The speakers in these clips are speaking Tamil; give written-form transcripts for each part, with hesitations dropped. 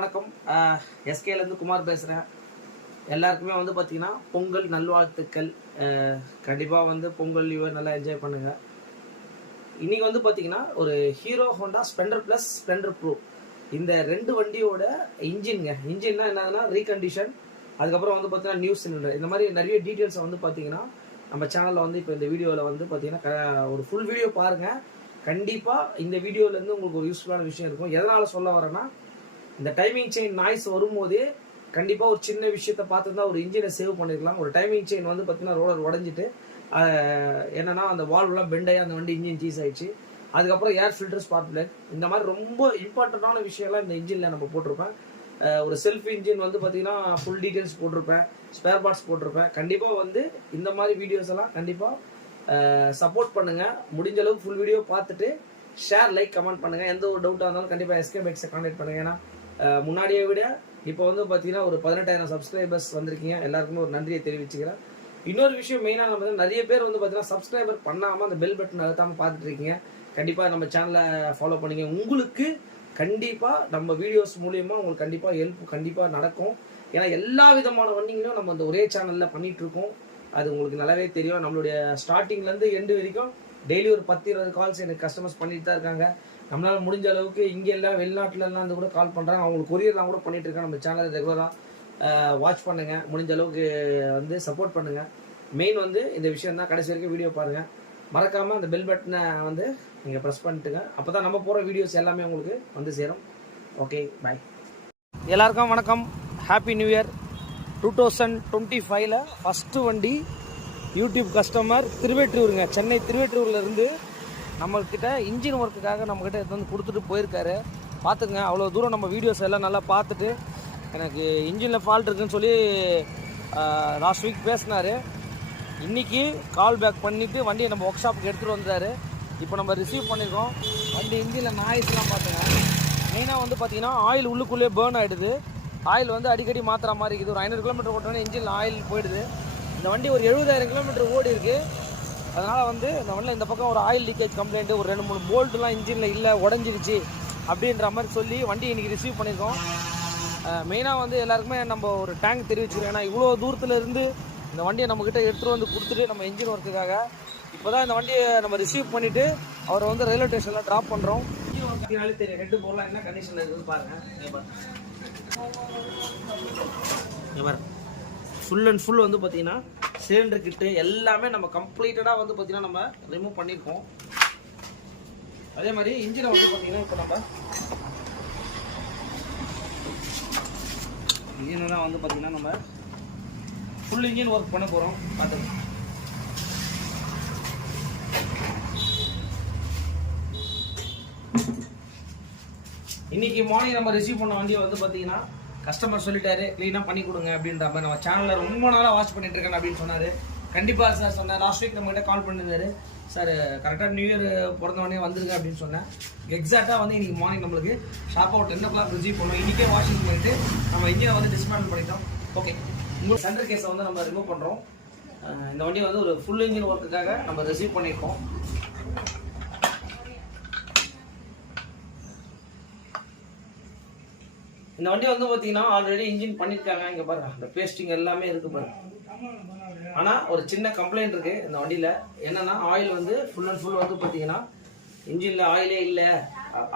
வணக்கம். எஸ்கேலேருந்து குமார் பேசுகிறேன். எல்லாருக்குமே வந்து பார்த்திங்கன்னா பொங்கல் நல்வாழ்த்துக்கள். கண்டிப்பாக வந்து பொங்கல் லீவை நல்லா என்ஜாய் பண்ணுங்கள். இன்றைக்கி வந்து பார்த்திங்கன்னா ஒரு hero Honda Splendor plus Splendor bro இந்த ரெண்டு வண்டியோட இன்ஜின்னா என்னதுன்னா ரீகண்டிஷன், அதுக்கப்புறம் வந்து பார்த்திங்கன்னா நியூ சிலிண்டர், இந்த மாதிரி நிறைய டீட்டெயில்ஸை வந்து பார்த்திங்கன்னா நம்ம சேனலில் வந்து இப்போ இந்த வீடியோவில் வந்து பார்த்திங்கன்னா ஒரு ஃபுல் வீடியோ பாருங்கள். கண்டிப்பாக இந்த வீடியோலேருந்து உங்களுக்கு ஒரு யூஸ்ஃபுல்லான விஷயம் இருக்கும். எதனால் சொல்ல வரேன்னா, இந்த டைமிங் செயின் நாய்ஸ் வரும்போதே கண்டிப்பாக ஒரு சின்ன விஷயத்தை பார்த்து தான் ஒரு இன்ஜினை சேவ் பண்ணிருக்கலாம். ஒரு டைமிங் செயின் வந்து பார்த்தீங்கன்னா ரோலர் உடஞ்சிட்டு என்னன்னா அந்த வால்வெலாம் பெண்டாகி அந்த வண்டி இன்ஜின் சீஸ் ஆயிடுச்சு. அதுக்கப்புறம் ஏர் ஃபில்டர், ஸ்பார்க் பிளக், இந்த மாதிரி ரொம்ப இம்பார்ட்டண்ட்டான விஷயம்லாம் இந்த இன்ஜினில் நம்ம போட்டிருப்பேன். ஒரு செல்ஃப் இன்ஜின் வந்து பார்த்தீங்கன்னா ஃபுல் டீட்டெயில்ஸ் போட்டிருப்பேன், ஸ்பேர் பார்ட்ஸ் போட்டிருப்பேன். கண்டிப்பாக வந்து இந்த மாதிரி வீடியோஸ் எல்லாம் கண்டிப்பாக சப்போர்ட் பண்ணுங்கள். முடிஞ்ச அளவுக்கு ஃபுல் வீடியோ பார்த்துட்டு ஷேர், லைக், கமெண்ட் பண்ணுங்கள். எந்த ஒரு டவுட்டாக இருந்தாலும் கண்டிப்பாக எஸ்கே பைக்ஸை கான்டாக்ட் பண்ணுங்கள். ஏன்னா முன்னாடியை விட இப்போ வந்து பார்த்தீங்கன்னா ஒரு 18,000 சப்ஸ்கிரைபர்ஸ் வந்திருக்கீங்க. எல்லாருக்குமே ஒரு நன்றியை தெரிவிச்சுக்கிறேன். இன்னொரு விஷயம் மெயினாக நம்ம நிறைய பேர் வந்து பார்த்தீங்கன்னா சப்ஸ்கிரைபர் பண்ணாமல் அந்த பெல் பட்டன் அழுத்தாமல் பார்த்துட்டு இருக்கீங்க. கண்டிப்பாக நம்ம சேனலை ஃபாலோ பண்ணிங்க. உங்களுக்கு கண்டிப்பாக நம்ம வீடியோஸ் மூலியமாக உங்களுக்கு கண்டிப்பாக ஹெல்ப் கண்டிப்பாக நடக்கும். ஏன்னா எல்லா விதமான வண்டிங்களும் நம்ம அந்த ஒரே சேனலில் பண்ணிகிட்ருக்கோம். அது உங்களுக்கு நல்லாவே தெரியும். நம்மளுடைய ஸ்டார்டிங்லேருந்து எண்டு வரைக்கும் டெய்லி ஒரு 10-20 கால்ஸ் எனக்கு கஸ்டமர்ஸ் பண்ணிட்டு தான் இருக்காங்க. நம்மளால் முடிஞ்ச அளவுக்கு இங்கே எல்லாம் வெளிநாட்டிலலாம் வந்து கூட கால் பண்ணுறாங்க. அவங்களுக்கு கொரியர்லாம் கூட பண்ணிகிட்டு இருக்காங்க. நம்ம சேனலை ரெகுலராக வாட்ச் பண்ணுங்கள். முடிஞ்ச அளவுக்கு வந்து சப்போர்ட் பண்ணுங்கள். மெயின் வந்து இந்த விஷயம் தான். கடைசி வரைக்கும் வீடியோ பாருங்கள். மறக்காமல் அந்த பெல் பட்டனை வந்து நீங்கள் ப்ரெஸ் பண்ணிட்டுங்க. அப்போ தான் நம்ம போகிற வீடியோஸ் எல்லாமே உங்களுக்கு வந்து சேரும். ஓகே, பாய். எல்லாருக்கும் வணக்கம். Happy new year. 2025 ஃபஸ்ட்டு வண்டி யூடியூப் கஸ்டமர் திருவேற்றூருங்க, சென்னை திருவேற்றூர்லேருந்து நம்மக்கிட்ட இன்ஜின் ஒர்க்குக்காக நம்மக்கிட்ட எடுத்து வந்து கொடுத்துட்டு போயிருக்காரு. பார்த்துங்க, அவ்வளோ தூரம் நம்ம வீடியோஸ் எல்லாம் நல்லா பார்த்துட்டு எனக்கு இன்ஜினில் ஃபால்ட் இருக்குதுன்னு சொல்லி லாஸ்ட் வீக் பேசினார். இன்றைக்கி கால் பேக் பண்ணிவிட்டு வண்டியை நம்ம ஒர்க் ஷாப்புக்கு எடுத்துகிட்டு வந்தார். இப்போ நம்ம ரிசீவ் பண்ணியிருக்கோம். வண்டி இன்ஜினில் நாய்ஸ்லாம் பார்த்துங்க. மெயினாக வந்து பார்த்திங்கன்னா ஆயில் உள்ளுக்குள்ளேயே பேர்ன் ஆகிடுது. ஆயில் வந்து அடிக்கடி மாற்றுற மாதிரி இருக்குது. ஒரு 500 கிலோமீட்டர் ஓட்டோன்னே இன்ஜினில் ஆயில் போயிடுது. இந்த வண்டி ஒரு 70,000 கிலோமீட்டர் ஓடி இருக்குது. அதனால் வந்து இந்த வண்டியில் இந்த பக்கம் ஒரு ஆயில் லீக்கேஜ் கம்ப்ளைண்ட்டு, ஒரு 2-3 போல்ட்டுலாம் இன்ஜினில் இல்லை, உடஞ்சிடுச்சு அப்படின்ற மாதிரி சொல்லி வண்டி இன்றைக்கி ரிசீவ் பண்ணியிருக்கோம். மெயினாக வந்து எல்லாருக்குமே நம்ம ஒரு டேங்க் தெரிவிச்சிருக்கோம். ஏன்னா இவ்வளோ தூரத்தில் இருந்து இந்த வண்டியை நம்மக்கிட்ட எடுத்துகிட்டு வந்து கொடுத்துட்டு நம்ம இன்ஜின் ஒர்க்குக்காக இப்போ தான் இந்த வண்டியை நம்ம ரிசீவ் பண்ணிவிட்டு அவரை வந்து ரயில்வே ஸ்டேஷனில் ட்ராப் பண்ணுறோம். இன்ஜின் ஒர்க்குனாலே தெரியும் ஹெட்டு போர்லாம் என்ன கண்டிஷனில் இருக்குதுன்னு பாருங்கள். ஃபுல் அண்ட் ஃபுல் வந்து பார்த்தீங்கன்னா சிலிண்டர் கிட்டு எல்லாமே நம்ம கம்ப்ளீட்டடாக வந்து பார்த்தீங்கன்னா நம்ம ரிமூவ் பண்ணியிருக்கோம். அதே மாதிரி இன்ஜினை வந்து பார்த்தீங்கன்னா இப்போ நம்ம இன்ஜினெலாம் வந்து பார்த்தீங்கன்னா நம்ம ஃபுல் இன்ஜின் ஒர்க் பண்ண போகிறோம். பார்த்துக்கலாம். இன்னைக்கு மார்னிங் நம்ம ரிசீவ் பண்ண வண்டியை வந்து பார்த்தீங்கன்னா கஸ்டமர் சொல்லிட்டாரு க்ளீனாக பண்ணி கொடுங்க அப்படின்ற மாதிரி. நம்ம சேனலில் ரொம்ப நாளாக வாட்ச் பண்ணிட்டு இருக்கேன் அப்படின்னு சொன்னார். கண்டிப்பாக சார் சொன்னேன். லாஸ்ட் வீக் நம்மகிட்ட கால் பண்ணியிருந்தாரு. சார் கரெக்டாக நியூ இயர் பிறந்தவொடனே வந்துருங்க அப்படின்னு சொன்னேன். எக்ஸாக்டாக வந்து இன்றைக்கி மார்னிங் நம்மளுக்கு ஷாப் அவுட் 10 o'clock ரிசீவ் பண்ணோம். இன்றைக்கே வாஷிங் பண்ணிவிட்டு நம்ம இன்ஜினை வந்து டிஸ்மேண்டில் பண்ணிட்டோம். ஓகே, உங்களுக்கு சென்டர் கேஸை வந்து நம்ம ரிமூவ் பண்ணுறோம். இந்த வண்டியை வந்து ஒரு ஃபுல் இன்ஜின் ஒர்க்குக்காக நம்ம ரிசீவ் பண்ணியிருக்கோம். இந்த வண்டி வந்து பார்த்தீங்கன்னா ஆல்ரெடி இன்ஜின் பண்ணியிருக்காங்க. இங்கே பாருங்கள், இந்த பேஸ்டிங் எல்லாமே இருக்குது பாருங்க. ஆனால் ஒரு சின்ன கம்ப்ளைண்ட் இருக்குது இந்த வண்டியில். என்னென்னா ஆயில் வந்து ஃபுல் அண்ட் ஃபுல் வந்து பார்த்தீங்கன்னா இன்ஜினில் ஆயிலே இல்லை.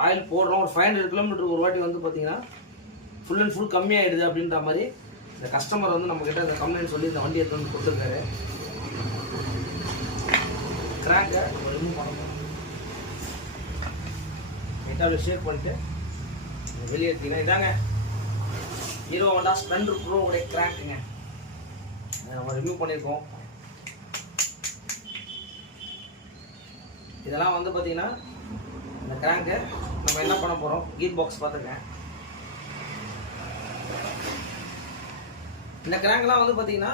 ஆயில் போடுறோம் ஒரு 500 கிலோமீட்டருக்கு ஒரு வாட்டி வந்து பார்த்தீங்கன்னா ஃபுல் அண்ட் ஃபுல் கம்மியாகிடுது அப்படின்ற மாதிரி இந்த கஸ்டமர் வந்து நம்மக்கிட்ட இந்த கம்ப்ளைண்ட் சொல்லி இந்த வண்டி எடுத்து வந்து கொடுத்துருக்காரு. கிராக்கை ரிமூவ் பண்ணணும். நீட்டாக ஷேக் பண்ணிட்டு வெளியே எடுத்தீங்கன்னா இதாங்க ஹீரோ ஹோண்டா ஸ்ப்ளெண்டர் ப்ரோ உடைய கிராக்குங்க. நம்ம ரிமூவ் பண்ணியிருக்கோம். இதெல்லாம் வந்து பார்த்தீங்கன்னா இந்த கிராங்கை நம்ம என்ன பண்ண போகிறோம், கீர் பாக்ஸ் பார்த்துங்க. இந்த கிராங்க்லாம் வந்து பார்த்தீங்கன்னா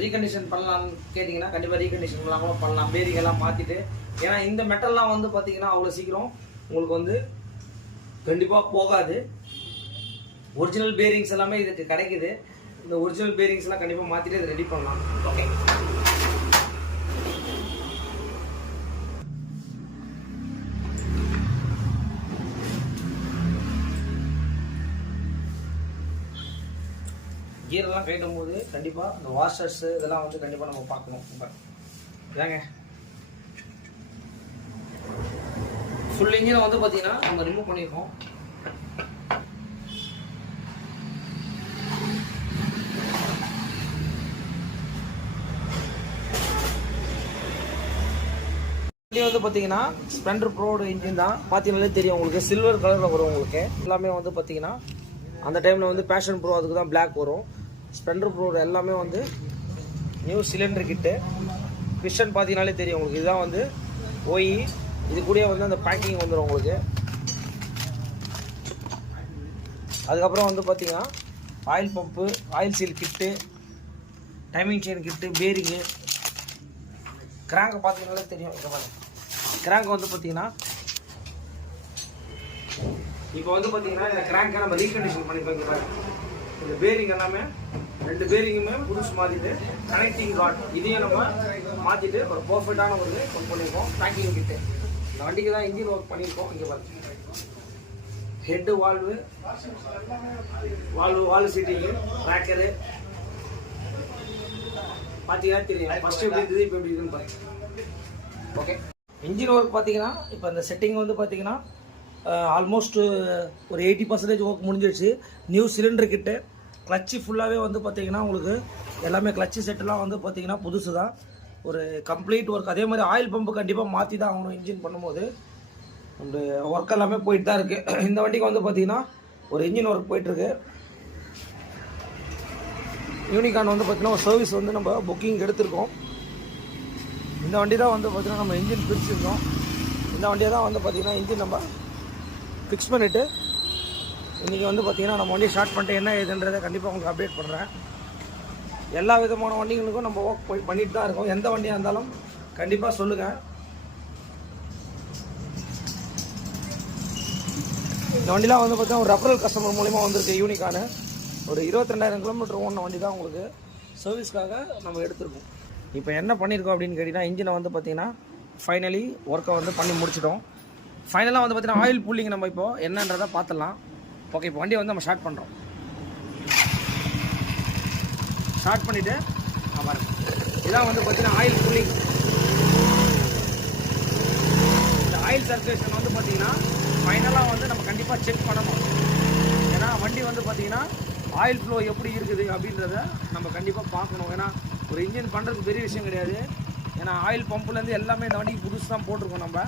ரீகண்டிஷன் பண்ணலான்னு கேட்டிங்கன்னா கண்டிப்பாக ரீகண்டிஷன்லாம் கூட பண்ணலாம். பேரிங் எல்லாம் மாற்றிட்டு. ஏன்னா இந்த மெட்டல்லாம் வந்து பார்த்தீங்கன்னா அவ்வளோ சீக்கிரம் உங்களுக்கு வந்து கண்டிப்பாக போகாது. ஒரிஜினல் பேரிங்ஸ் எல்லாமே இதுக்கு கிடைக்குது. இந்த ஒரிஜினல் பேரிங்ஸ்லாம் கண்டிப்பாக மாற்றிட்டு இதை ரெடி பண்ணலாம். ஓகே, கீரெல்லாம் கட்டும் போது கண்டிப்பாக இந்த வாஷர்ஸு இதெல்லாம் வந்து கண்டிப்பாக நம்ம பார்க்கணும். இதாங்க ஃபுல் இன்ஜினை வந்து பார்த்தீங்கன்னா நம்ம ரிமூவ் பண்ணியிருக்கோம். வந்து பார்த்தீங்கன்னா ஸ்ப்ளெண்டர் ப்ரோட இன்ஜின் தான். பார்த்தீங்கன்னாலே தெரியும் உங்களுக்கு, சில்வர் கலரில் வரும் உங்களுக்கு. எல்லாமே வந்து பார்த்தீங்கன்னா அந்த டைமில் வந்து பேஷன் ப்ரோ அதுக்கு தான் பிளாக் வரும். ஸ்ப்ளெண்டர் ப்ரோட எல்லாமே வந்து நியூ சிலிண்டர் கிட்டு. பிஸ்டன் பார்த்தீங்கன்னாலே தெரியும் உங்களுக்கு, இதுதான் வந்து ஓய். இது கூட வந்து அந்த பேக்கிங் வந்துடும் உங்களுக்கு. அதுக்கப்புறம் வந்து பார்த்தீங்கன்னா ஆயில் பம்பு, ஆயில் சீல் கிட்டு, டைமிங் செயின் கிட்டு, பேரிங்கு, கிராங்க் பார்த்தீங்கன்னாலே தெரியும். கிராங்க் வந்து பார்த்தீங்கன்னா இப்போ வந்து பார்த்தீங்கன்னா இந்த கிராங்கை நம்ம ரீகண்டிஷன் பண்ணிக்கலாம். இந்த பேரிங் எல்லாமே 2 பேரிங்குமே புதுசு மாற்றிட்டு கனெக்டிங் கார்ட் இதையும் நம்ம மாற்றிட்டு ஒரு பர்ஃபெக்டான ஒரு ஒர்க் பண்ணியிருக்கோம். பேக்கிங் கிட்டு இந்த வண்டிக்கு தான் இன்ஜின் ஒர்க் பண்ணியிருக்கோம். இங்கே பாருங்க, ஹெட்டு, வால்வு சீட்டிங்கு, ரேக்கரு பார்த்தீங்கன்னா தெரியும். ஃபஸ்ட்டு எப்படி இருந்தது, இப்போ எப்படி இருக்குன்னு பாருங்க. ஓகே, இன்ஜின் ஒர்க் பார்த்தீங்கன்னா இப்போ இந்த செட்டிங் வந்து பார்த்தீங்கன்னா ஆல்மோஸ்ட் ஒரு 80% ஒர்க் முடிஞ்சிடுச்சு. நியூ சிலிண்டர் கிட்டு, கிளச்சு ஃபுல்லாகவே வந்து பார்த்தீங்கன்னா உங்களுக்கு எல்லாமே கிளச்சு செட்டெல்லாம் வந்து பார்த்தீங்கன்னா புதுசு தான். ஒரு கம்ப்ளீட் ஒர்க். அதே மாதிரி ஆயில் பம்பு கண்டிப்பாக மாற்றி தான் ஆகணும் இன்ஜின் பண்ணும்போது. அந்த ஒர்க் எல்லாமே போயிட்டு தான் இருக்குது. இந்த வண்டிக்கு வந்து பார்த்தீங்கன்னா ஒரு இன்ஜின் ஒர்க் போயிட்டுருக்கு. யூனிகான் வந்து பார்த்தீங்கன்னா ஒரு சர்வீஸ் வந்து நம்ம புக்கிங் எடுத்திருக்கோம். இந்த வண்டி தான் வந்து பார்த்தீங்கன்னா நம்ம இன்ஜின் பிரிச்சுருக்கோம். இந்த வண்டியை தான் வந்து பார்த்தீங்கன்னா இன்ஜின் நம்ம ஃபிக்ஸ் பண்ணிவிட்டு இன்றைக்கி வந்து பார்த்தீங்கன்னா நம்ம வண்டியை ஸ்டார்ட் பண்ணிட்டு என்ன ஏதுன்றதை கண்டிப்பாக உங்களுக்கு அப்டேட் பண்ணுறேன். எல்லா விதமான வண்டிகளுக்கும் நம்ம ஒர்க் பண்ணிட்டு தான் இருக்கோம். எந்த வண்டியாக இருந்தாலும் கண்டிப்பாக சொல்லுங்கள். இந்த வண்டிலாம் வந்து பார்த்தீங்கன்னா ஒரு ரெஃபரல் கஸ்டமர் மூலிமா வந்திருக்கு. யூனிகானு ஒரு 22,000 கிலோமீட்டர் ஓடின வண்டி தான் உங்களுக்கு சர்வீஸ்க்காக நம்ம எடுத்திருக்கோம். இப்போ என்ன பண்ணியிருக்கோம் அப்படின்னு கேட்டிங்கன்னா, இன்ஜினை வந்து பார்த்தீங்கன்னா ஃபைனலி ஒர்க்கை வந்து பண்ணி முடிச்சிட்டோம். ஃபைனலாக வந்து பார்த்தீங்கன்னா ஆயில் பூலிங் நம்ம இப்போ என்னன்றதை பார்த்துடலாம். ஓகே, இப்போ வண்டியை வந்து நம்ம ஸ்டார்ட் பண்ணுறோம். ஸ்டார்ட் பண்ணிவிட்டு ஆமாம், இதான் வந்து பார்த்தீங்கன்னா ஆயில் பூலிங். இந்த ஆயில் சர்க்குலேஷன் வந்து பார்த்தீங்கன்னா ஃபைனலாக வந்து நம்ம கண்டிப்பாக செக் பண்ணணும். ஏன்னா வண்டி வந்து பார்த்தீங்கன்னா ஆயில் ஃப்ளோ எப்படி இருக்குது அப்படின்றத நம்ம கண்டிப்பாக பார்க்கணும். ஏன்னா ஒரு இன்ஜின் பண்ணுறதுக்கு பெரிய விஷயம் கிடையாது. ஏன்னா ஆயில் பம்புலேருந்து எல்லாமே இந்த வண்டிக்கு புதுசு தான் போட்டிருக்கோம். நம்ம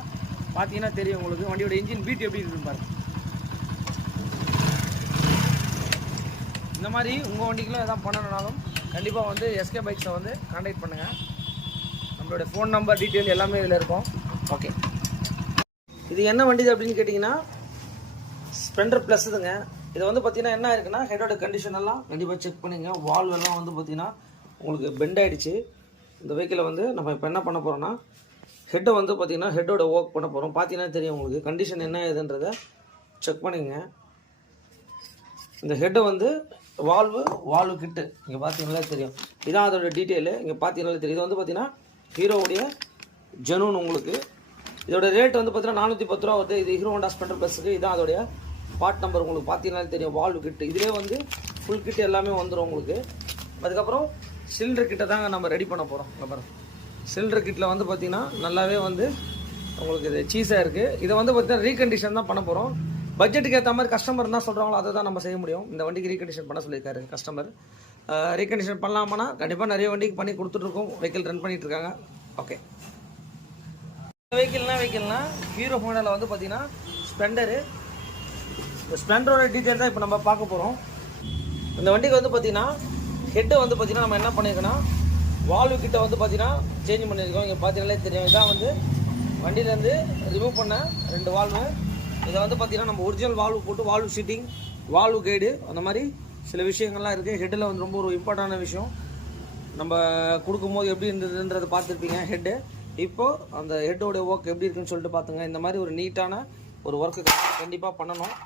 பார்த்தீங்கன்னா தெரியும் உங்களுக்கு வண்டியோட இன்ஜின் பீட் எப்படி இருக்குன்னு பாருங்க. இந்த மாதிரி உங்கள் வண்டிக்கெலாம் எதாவது பண்ணணுன்னாலும் கண்டிப்பாக வந்து எஸ்கே பைக்ஸை வந்து கான்டாக்ட் பண்ணுங்கள். நம்மளோட ஃபோன் நம்பர் டீட்டெயில் எல்லாமே இதில் இருக்கும். ஓகே, இது என்ன வண்டி அப்படின்னு கேட்டிங்கன்னா ஸ்ப்ளெண்டர் ப்ளஸ் இதுங்க. இது வந்து பார்த்தீங்கன்னா என்ன இருக்குன்னா ஹெட்டோட கண்டிஷன் எல்லாம் கண்டிப்பாக செக் பண்ணிங்க. வால்வ் எல்லாம் வந்து பார்த்தீங்கன்னா உங்களுக்கு பெண்ட் ஆகிடுச்சு. இந்த வெஹிக்கிளை வந்து நம்ம இப்போ என்ன பண்ண போகிறோம்னா ஹெட்டை வந்து பார்த்தீங்கன்னா ஹெட்டோட ஒர்க் பண்ண போகிறோம். பார்த்தீங்கன்னா தெரியும் உங்களுக்கு கண்டிஷன் என்ன ஏதுன்றதை செக் பண்ணிங்க. இந்த ஹெட்டை வந்து வால்வு கிட்டு இங்கே பார்த்தீங்கன்னா தெரியும். இதான் அதோட டீட்டெயிலு. இங்கே பார்த்தீங்கன்னா தெரியும். இது வந்து பார்த்தீங்கன்னா ஹீரோவுடைய ஜெனூன் உங்களுக்கு. இதோட ரேட் வந்து பார்த்தீங்கன்னா 410 ரூபா வருது. இது ஹீரோ ஹோண்டா ஸ்ப்ளெண்டர் ப்ளஸுக்கு. இதான் அதோடைய பார்ட் நம்பர் உங்களுக்கு பார்த்தீங்கன்னா தெரியும். வால்வு கிட்டு இதிலே வந்து ஃபுல் கிட்டு எல்லாமே வந்துடும் உங்களுக்கு. அதுக்கப்புறம் சிலிண்டர் கிட்ட தாங்க நம்ம ரெடி பண்ண போகிறோம். அப்புறம் சிலிண்டர் கிட்டில் வந்து பார்த்தீங்கன்னா நல்லாவே வந்து உங்களுக்கு இது சீஸாக இருக்குது. இதை வந்து பார்த்தீங்கன்னா ரீகண்டிஷன் தான் பண்ண போகிறோம். பட்ஜெட்டுக்கு ஏற்ற மாதிரி கஸ்டமர் என்ன சொல்கிறாங்களோ அதை தான் நம்ம செய்ய முடியும். இந்த வண்டிக்கு ரீகண்டிஷன் பண்ண சொல்லியிருக்காரு கஸ்டமர். ரீகண்டிஷன் பண்ணலாமான்னா கண்டிப்பாக நிறைய வண்டிக்கு பண்ணி கொடுத்துட்ருக்கோம். வெஹிக்கிள் ரன் பண்ணிகிட்ருக்காங்க. ஓகே, வெஹிக்கிள்னா ஹீரோ ஹோண்டாவில் வந்து பார்த்தீங்கன்னா ஸ்ப்ளெண்டரு. இந்த ஸ்ப்ளெண்டரோட டீட்டெயில் தான் இப்போ நம்ம பார்க்க போகிறோம். இந்த வண்டிக்கு வந்து பார்த்தீங்கன்னா ஹெட்டை வந்து பார்த்தீங்கன்னா நம்ம என்ன பண்ணியிருக்கோன்னா வால்வு கிட்ட வந்து பார்த்தீங்கன்னா சேஞ்ச் பண்ணியிருக்கோம். இங்கே பார்த்தீங்கன்னாலே தெரியும். இதான் வந்து வண்டியிலேருந்து ரிமூவ் பண்ண 2 வால்வு. இதை வந்து பார்த்தீங்கன்னா நம்ம ஒரிஜினல் வால்வு போட்டு வால்வு சீட்டிங், வால்வு கைடு அந்த மாதிரி சில விஷயங்கள்லாம் இருக்குது. ஹெட்டில் வந்து ரொம்ப ஒரு இம்பார்ட்டண்டான விஷயம். நம்ம கொடுக்கும்போது எப்படி இருந்ததுன்றதை பார்த்துருப்பீங்க ஹெட்டு. இப்போது அந்த ஹெட்டோடைய ஒர்க் எப்படி இருக்குன்னு சொல்லிட்டு பார்த்துங்க. இந்த மாதிரி ஒரு நீட்டான ஒரு ஒர்க்கு கண்டிப்பாக பண்ணணும்.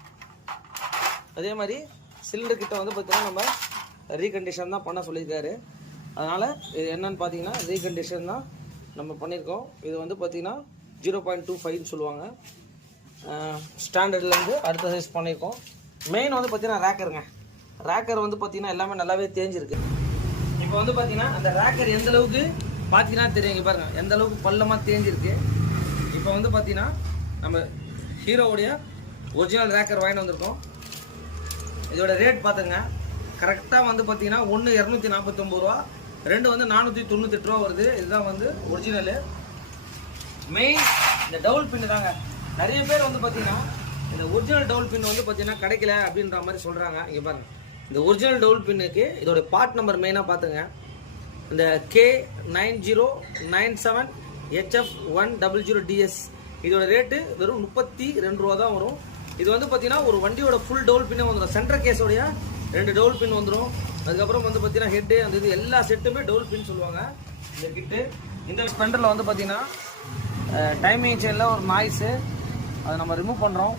அதே மாதிரி சிலிண்டர் கிட்ட வந்து பார்த்தீங்கன்னா நம்ம ரீகண்டிஷன் தான் பண்ண சொல்லியிருக்காரு. அதனால் இது என்னன்னு பார்த்தீங்கன்னா ரீகண்டிஷன் தான் நம்ம பண்ணியிருக்கோம். இது வந்து பார்த்தீங்கன்னா 0.25 சொல்லுவாங்க. ஸ்டாண்டர்ட்லேருந்து அடுத்த சைஸ் பண்ணியிருக்கோம். மெயின் வந்து பார்த்தீங்கன்னா ரேக்கருங்க. ரேக்கர் வந்து பார்த்தீங்கன்னா எல்லாமே நல்லாவே தேஞ்சிருக்கு. இப்போ வந்து பார்த்தீங்கன்னா அந்த ரேக்கர் எந்த அளவுக்கு பார்த்தீங்கன்னா தெரியும். இங்கே பாருங்கள் எந்த அளவுக்கு பள்ளமாக தேஞ்சிருக்கு. இப்போ வந்து பார்த்தீங்கன்னா நம்ம ஹீரோவுடைய ஒரிஜினல் ரேக்கர் வாங்கிட்டு வந்திருக்கோம். இதோட ரேட் பார்த்துங்க. கரெக்டாக வந்து பார்த்தீங்கன்னா ஒன்று 249 ரூபா, 2 வந்து 498 ரூபா வருது. இதுதான் வந்து ஒரிஜினலு. மெயின் இந்த டவுல் பின்னு தாங்க. நிறைய பேர் வந்து பார்த்தீங்கன்னா இந்த ஒரிஜினல் டவுல் பின் வந்து பார்த்தீங்கன்னா கிடைக்கல அப்படின்ற மாதிரி சொல்கிறாங்க. இங்கே பாருங்கள் இந்த ஒரிஜினல் டவுல் பின்னுக்கு இதோட பார்ட் நம்பர் மெயினாக பார்த்துங்க. இந்த K9097HF100DS இதோட ரேட்டு வெறும் 32 ரூபா தான் வரும். இது வந்து பார்த்தீங்கன்னா ஒரு வண்டியோட ஃபுல் டவுல் பின்னே வந்துடும். சென்டர் கேஸோடைய 2 டவுல் பின் வந்துடும். அதுக்கப்புறம் வந்து பார்த்தீங்கன்னா ஹெட்டு அந்த இது எல்லா செட்டுமே டவுல் பின் சொல்லுவாங்க இந்த கிட்டு. இந்த ஸ்பெண்டரில் வந்து பார்த்தீங்கன்னா டைமிங் செயினில் ஒரு நாய்ஸு அதை நம்ம ரிமூவ் பண்ணுறோம்.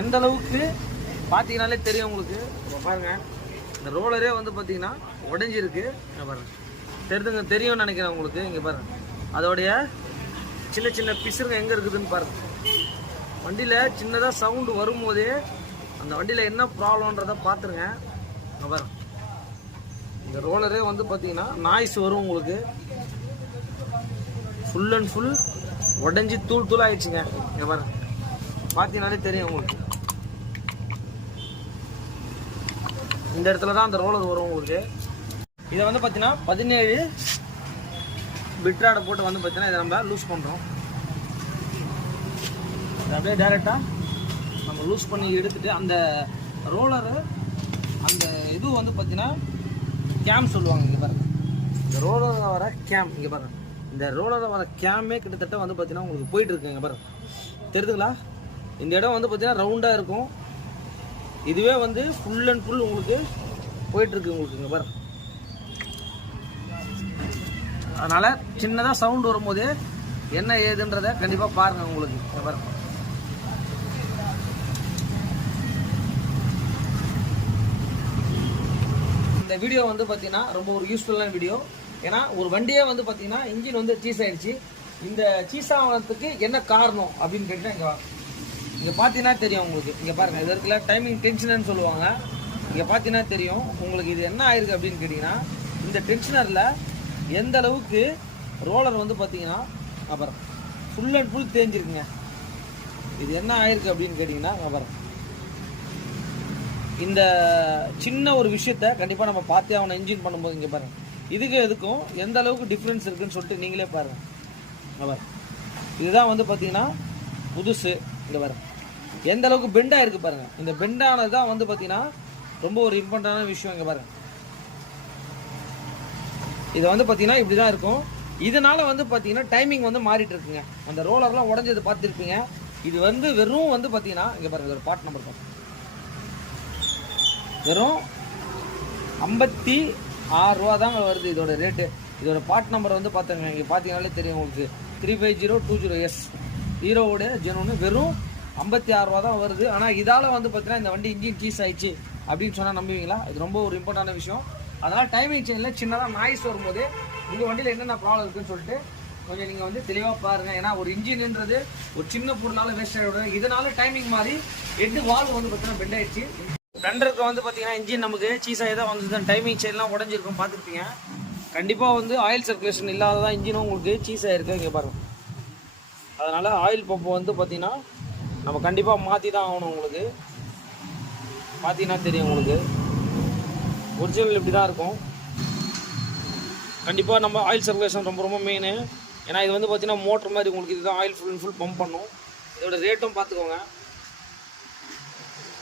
எந்த அளவுக்கு பார்த்தீங்கன்னாலே தெரியும் உங்களுக்கு. இப்போ பாருங்கள் இந்த ரோலரே வந்து பார்த்தீங்கன்னா உடஞ்சிருக்கு. பாருங்கள் தெரியும்னு நினைக்கிறேன் உங்களுக்கு. இங்கே பாருங்கள் அதோடைய சின்ன சின்ன பிசுறுங்க எங்கே இருக்குதுன்னு பாருங்கள். வண்டியில் சின்னதாக சவுண்டு வரும்போதே அந்த வண்டியில் என்ன ப்ராப்ளம்ன்றதை பார்த்துருங்க. இங்கே பாருங்கள் இந்த ரோலரே வந்து பார்த்தீங்கன்னா நாய்ஸ் வரும் உங்களுக்கு. ஃபுல் அண்ட் ஃபுல் உடஞ்சி தூள் தூள் ஆயிடுச்சுங்க. இங்கே பாருங்கள் பார்த்தீங்கன்னாலே தெரியும் உங்களுக்கு. இந்த இடத்துல தான் அந்த ரோலர் வரும் உங்களுக்கு. இதை வந்து பார்த்தீங்கன்னா 17 பிட்ராடை போட்டு வந்து பார்த்தீங்கன்னா இதை நம்ம லூஸ் பண்ணுறோம். அப்படியே டைரெக்டாக நம்ம லூஸ் பண்ணி எடுத்துகிட்டு அந்த ரோலரு அந்த இது வந்து பார்த்தீங்கன்னா கேம் சொல்லுவாங்க. இங்கே பாருங்கள் இந்த ரோலரில் வர கேம். இங்கே பாருங்கள் இந்த ரோலரில் வர கேமே கிட்டத்தட்ட வந்து பார்த்தீங்கன்னா உங்களுக்கு போயிட்டுருக்கு. இங்கே பாருங்கள் தெரியுதுங்களா? இந்த இடம் வந்து பார்த்தீங்கன்னா ரவுண்டாக இருக்கும். இதுவே வந்து ஃபுல் அண்ட் ஃபுல் உங்களுக்கு போயிட்டுருக்கு உங்களுக்கு. இங்கே பாருங்கள் அதனால் சின்னதாக சவுண்டு வரும்போது என்ன ஏதுன்றதை கண்டிப்பாக பாருங்கள் உங்களுக்கு. இங்கே பாருங்கள் இந்த வீடியோ வந்து பார்த்தீங்கன்னா ரொம்ப ஒரு யூஸ்ஃபுல்லான வீடியோ. ஏன்னா ஒரு வண்டியே வந்து பார்த்தீங்கன்னா இன்ஜின் வந்து சீஸ் ஆகிடுச்சு. இந்த சீஸ் ஆகிறதுக்கு என்ன காரணம் அப்படின்னு கேட்டால் இங்கே பார்த்தீங்கன்னா தெரியும் உங்களுக்கு. இங்கே பாருங்கள் இது இருக்குல்ல டைமிங் டென்ஷனர்னு சொல்லுவாங்க. இங்கே பார்த்தீங்கன்னா தெரியும் உங்களுக்கு இது என்ன ஆயிருக்கு அப்படின்னு கேட்டிங்கன்னா இந்த டென்ஷனரில் எந்த அளவுக்கு ரோலர் வந்து பார்த்தீங்கன்னா அப்புறம் ஃபுல் அண்ட் ஃபுல் தேஞ்சிருக்குங்க. இது என்ன ஆயிருக்கு அப்படின்னு கேட்டிங்கன்னா அப்புறம் இந்த சின்ன ஒரு விஷயத்த கண்டிப்பாக நம்ம பார்த்தே அவனை இன்ஜின் பண்ணும்போது இங்கே பாருங்கள் இதுக்கு எதுக்கும் எந்த அளவுக்கு டிஃப்ரென்ஸ் இருக்குதுன்னு சொல்லிட்டு நீங்களே பாருங்கள். அப்புறம் இதுதான் வந்து பார்த்தீங்கன்னா புதுசு. இங்கே பாருங்கள் எந்த அளவுக்கு பெண்டாக இருக்குது பாருங்கள். இந்த பெண்டானது தான் வந்து பார்த்தீங்கன்னா ரொம்ப ஒரு இம்பார்ட்டண்டான விஷயம். இங்கே பாருங்கள் இது வந்து பார்த்தீங்கன்னா இப்படி தான் இருக்கும். இதனால் வந்து பார்த்தீங்கன்னா டைமிங் வந்து மாறிட்டு இருக்குங்க. அந்த ரோலர்லாம் உடஞ்சது பார்த்துருப்பீங்க. இது வந்து வெறும் வந்து பார்த்தீங்கன்னா இங்கே பாருங்கள் இதோட பார்ட் நம்பர் பாருங்கள் வெறும் 56 ரூபா தாங்க வருது இதோட ரேட்டு. இதோட பார்ட் நம்பர் வந்து பார்த்துங்க இங்கே பார்த்தீங்கன்னாலே தெரியும் உங்களுக்கு 35020S ஹீரோவோட ஜெனோன்னு வெறும் 56 ரூபா தான் வருது. ஆனால் இதால் வந்து பார்த்தீங்கன்னா இந்த வண்டி இன்ஜின் சீஸ் ஆயிடுச்சு அப்படின்னு சொன்னால் நம்புவீங்களா? இது ரொம்ப ஒரு இம்பார்ட்டான விஷயம். அதனால் டைமிங் செயினில் சின்னதாக நாய்ஸ் வரும்போது உங்கள் வண்டியில் என்னென்ன ப்ராப்ளம் இருக்குதுன்னு சொல்லிட்டு கொஞ்சம் நீங்கள் வந்து தெளிவாக பாருங்கள். ஏன்னா ஒரு இன்ஜின்ன்றது ஒரு சின்ன பொருளால் வேஸ்ட் ஆகிவிடும். இதனால டைமிங் மாதிரி 8 வால்வ் வந்து பார்த்தீங்கன்னா பெண்ட் ஆயிடுச்சு. ஸ்ப்ளெண்டருக்கு வந்து பார்த்தீங்கன்னா இன்ஜின் நமக்கு சீஸ் ஆகி தான் வந்தது. டைமிங் செயின்லாம் உடஞ்சிருக்கும் பார்த்துருப்பீங்க. கண்டிப்பாக வந்து ஆயில் சர்க்குலேஷன் இல்லாததான் இன்ஜினும் உங்களுக்கு சீஸ் ஆகிருக்கு. இங்கே பாருங்கள் அதனால் ஆயில் பம்பு வந்து பார்த்தீங்கன்னா நம்ம கண்டிப்பாக மாற்றி தான் ஆகணும். உங்களுக்கு பார்த்தீங்கன்னா தெரியும் உங்களுக்கு ஒரிஜினல் இப்படி தான் இருக்கும். கண்டிப்பாக நம்ம ஆயில் சர்க்குலேஷன் ரொம்ப ரொம்ப மெயின். ஏன்னா இது வந்து பார்த்தீங்கன்னா மோட்டர் மாதிரி உங்களுக்கு இதுதான் oil full and full pump பண்ணும். இதோட ரேட்டும் பார்த்துக்கோங்க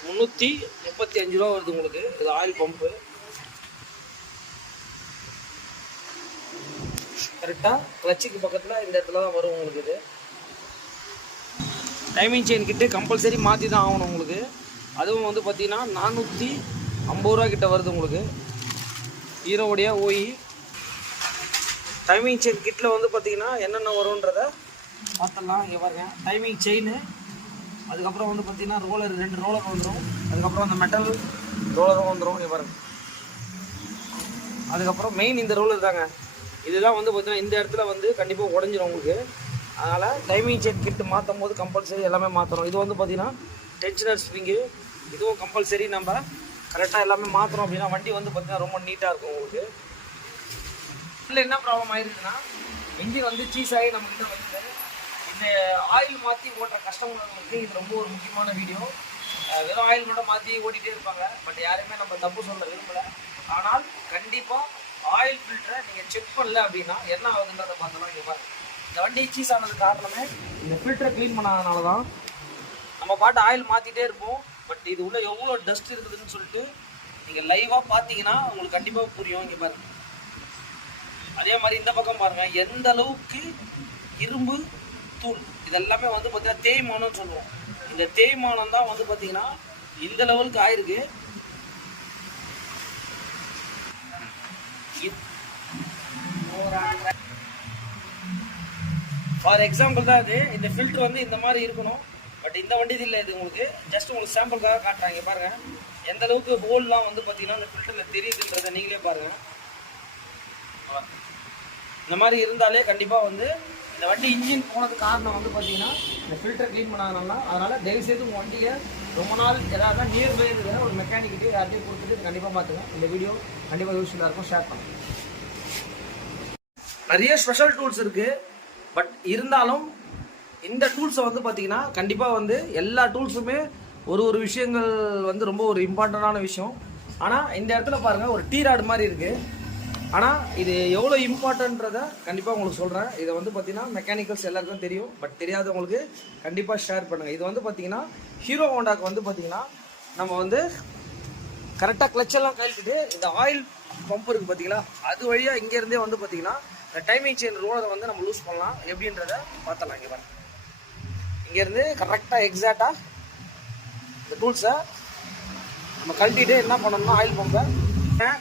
335 ரூபா வருது உங்களுக்கு. இது ஆயில் பம்பு கரெக்டாக கிளச்சுக்கு பக்கத்தில் இந்த இடத்துல தான் வரும் உங்களுக்கு. இது டைமிங் செயின் கிட்ட கம்பல்சரி மாற்றி தான் ஆகணும் உங்களுக்கு. அதுவும் வந்து பார்த்தீங்கன்னா 450 ரூபா கிட்ட வருது உங்களுக்கு. ஹீரோவுடைய ஓஇ டைமிங் செயின் கிட்டில் வந்து பார்த்தீங்கன்னா என்னென்ன வரும்ன்றதை பார்த்துடலாம். இங்கே பாருங்க டைமிங் செயின், அதுக்கப்புறம் வந்து பார்த்தீங்கன்னா ரோலர் 2 ரோலர் வந்துடும். அதுக்கப்புறம் அந்த மெட்டல் ரோலரும் வந்துடும். இங்கே பாருங்க அதுக்கப்புறம் மெயின் இந்த ரோலர் தாங்க. இதுதான் வந்து பார்த்தீங்கன்னா இந்த இடத்துல வந்து கண்டிப்பாக உடஞ்சிடும் உங்களுக்கு. அதனால் டைமிங் செயின் கிட்டு மாற்றும் போது கம்பல்சரி எல்லாமே மாற்றணும். இது வந்து பார்த்தீங்கன்னா டென்ஷனர் ஸ்ப்ரிங்கு, இதுவும் கம்பல்சரி நம்ம கரெக்டாக எல்லாமே மாற்றணும் அப்படின்னா வண்டி வந்து பார்த்தீங்கன்னா ரொம்ப நீட்டாக இருக்கும் உங்களுக்கு. இல்லை என்ன ப்ராப்ளம் ஆயிருக்குன்னா இன்ஜின் வந்து சீஸ் ஆகி நம்மகிட்ட வந்து இந்த ஆயில் மாற்றி ஓட்டுற கஸ்டமர்களுக்கு இது ரொம்ப ஒரு முக்கியமான வீடியோ. வெறும் ஆயில் மட்டும் மாற்றி ஓட்டிகிட்டே இருப்பாங்க. பட் யாருமே நம்ம தப்பு சொல்ல விரும்பலை. ஆனால் கண்டிப்பாக ஆயில் ஃபில்டரை நீங்கள் செக் பண்ணல அப்படின்னா என்ன ஆகுதுன்றதை பார்த்தலாம். இங்கே பாருங்க, இந்த வண்டி சீஸ் ஆனது காரணமே இந்த ஃபில்டரை க்ளீன் பண்ணாதனால தான். நம்ம பாட்டு ஆயில் மாற்றிட்டே இருப்போம். பட் இது உள்ள எவ்வளோ டஸ்ட் இருக்குதுன்னு சொல்லிட்டு நீங்கள் லைவாக பார்த்தீங்கன்னா உங்களுக்கு கண்டிப்பாக புரியும். இங்கே பாருங்க, அதே மாதிரி இந்த பக்கம் பாருங்கள், எந்த அளவுக்கு இரும்பு தூள் இதெல்லாமே வந்து பார்த்தீங்கன்னா தேய்மானம்னு சொல்லுவோம். இந்த தேய்மானம் தான் வந்து பார்த்தீங்கன்னா இந்த லெவலுக்கு ஆயிருக்கு. ஃபார் எக்ஸாம்பிள் தான் இது. இந்த ஃபில்டர் வந்து இந்த மாதிரி இருக்கணும். பட் இந்த வண்டி இல்லை, இது உங்களுக்கு ஜஸ்ட் உங்களுக்கு சாம்பிளுக்காக காட்டுறாங்க. பாருங்க எந்த அளவுக்கு ஹோல்லாம் வந்து பார்த்தீங்கன்னா இந்த ஃபில்டரில் தெரியுதுன்றதை நீங்களே பாருங்க. இந்த மாதிரி இருந்தாலே கண்டிப்பாக வந்து இந்த வண்டி இன்ஜின் போனது காரணம் வந்து பார்த்தீங்கன்னா இந்த ஃபில்டர் க்ளீன் பண்ணாதனால. அதனால் தயவுசெய்து உங்கள் வண்டியை ரொம்ப நாள் ஏதாவது நியர்பை இருக்கிற ஒரு மெக்கானிக்கிட்டே யார்ட்டையும் கொடுத்துட்டு கண்டிப்பாக மாற்றுங்க. இந்த வீடியோ கண்டிப்பாக யூஸ்ஃபுல்லாக இருக்கும், ஷேர் பண்ணுங்கள். நிறைய ஸ்பெஷல் டூல்ஸ் இருக்குது. பட் இருந்தாலும் இந்த டூல்ஸை வந்து பார்த்தீங்கன்னா கண்டிப்பாக வந்து எல்லா டூல்ஸுமே ஒரு விஷயங்கள் வந்து ரொம்ப ஒரு இம்பார்ட்டண்டான விஷயம். ஆனால் இந்த இடத்துல பாருங்கள், ஒரு டீ ராட் மாதிரி இருக்குது. ஆனால் இது எவ்வளோ இம்பார்ட்டன்றதை கண்டிப்பாக உங்களுக்கு சொல்கிறேன். இதை வந்து பார்த்தீங்கன்னா மெக்கானிக்கல்ஸ் எல்லாருக்கும் தெரியும். பட் தெரியாதவங்களுக்கு கண்டிப்பாக ஷேர் பண்ணுங்கள். இது வந்து பார்த்தீங்கன்னா ஹீரோ ஹோண்டாக்கு வந்து பார்த்தீங்கன்னா நம்ம வந்து கரெக்டாக கிளச்செல்லாம் கழிச்சுட்டு இந்த ஆயில் பம்ப் இருக்குது பார்த்தீங்களா, அது வழியாக இங்கேருந்தே வந்து பார்த்தீங்கன்னா இந்த டைமிங் செயின் ரோலரை வந்து நம்ம லூஸ் பண்ணலாம். எப்படின்றத பார்த்தலாம். இங்கே பாருங்க, இங்கேருந்து கரெக்டாக எக்ஸாக்டாக இந்த டூல்ஸை நம்ம கழட்டிட்டு என்ன பண்ணணும்னா ஆயில் பம்பை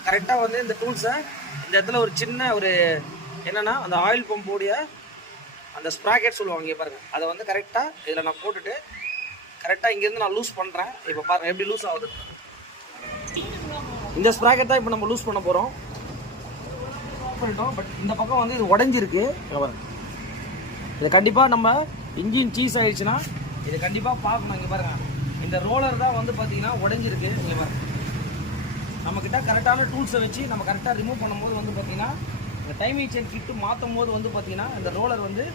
கரெக்டாக வந்து இந்த டூல்ஸை இந்த இடத்துல ஒரு சின்ன ஒரு என்னென்னா அந்த ஆயில் பம்போடைய அந்த ஸ்ப்ராக்கெட் சொல்லுவாங்க. இங்கே பாருங்கள், அதை வந்து கரெக்டாக இதில் நான் போட்டுட்டு கரெக்டாக இங்கேருந்து நான் லூஸ் பண்ணுறேன். இப்போ பாருங்கள் எப்படி லூஸ் ஆகுது. இந்த ஸ்ப்ராக்கெட் தான் இப்போ நம்ம லூஸ் பண்ண போகிறோம். பண்ணிட்டோம். பட் இந்த பக்கம் வந்து இது உடஞ்சிருக்கு. இது கண்டிப்பாக நம்ம இன்ஜின் சீஸ் ஆகிடுச்சுன்னா இது கண்டிப்பாக பார்க்கணும். இங்கே பாருங்கள், இந்த ரோலர் தான் வந்து பார்த்தீங்கன்னா உடஞ்சிருக்கு. இங்கே பாருங்கள், நம்மக்கிட்ட கரெக்டான டூல்ஸை வச்சு நம்ம கரெக்டாக ரிமூவ் பண்ணும்போது வந்து பார்த்தீங்கன்னா இந்த டைமிங் செயின் கிட்டு மாற்றும் போது வந்து பார்த்தீங்கன்னா இந்த ரோலர் வந்து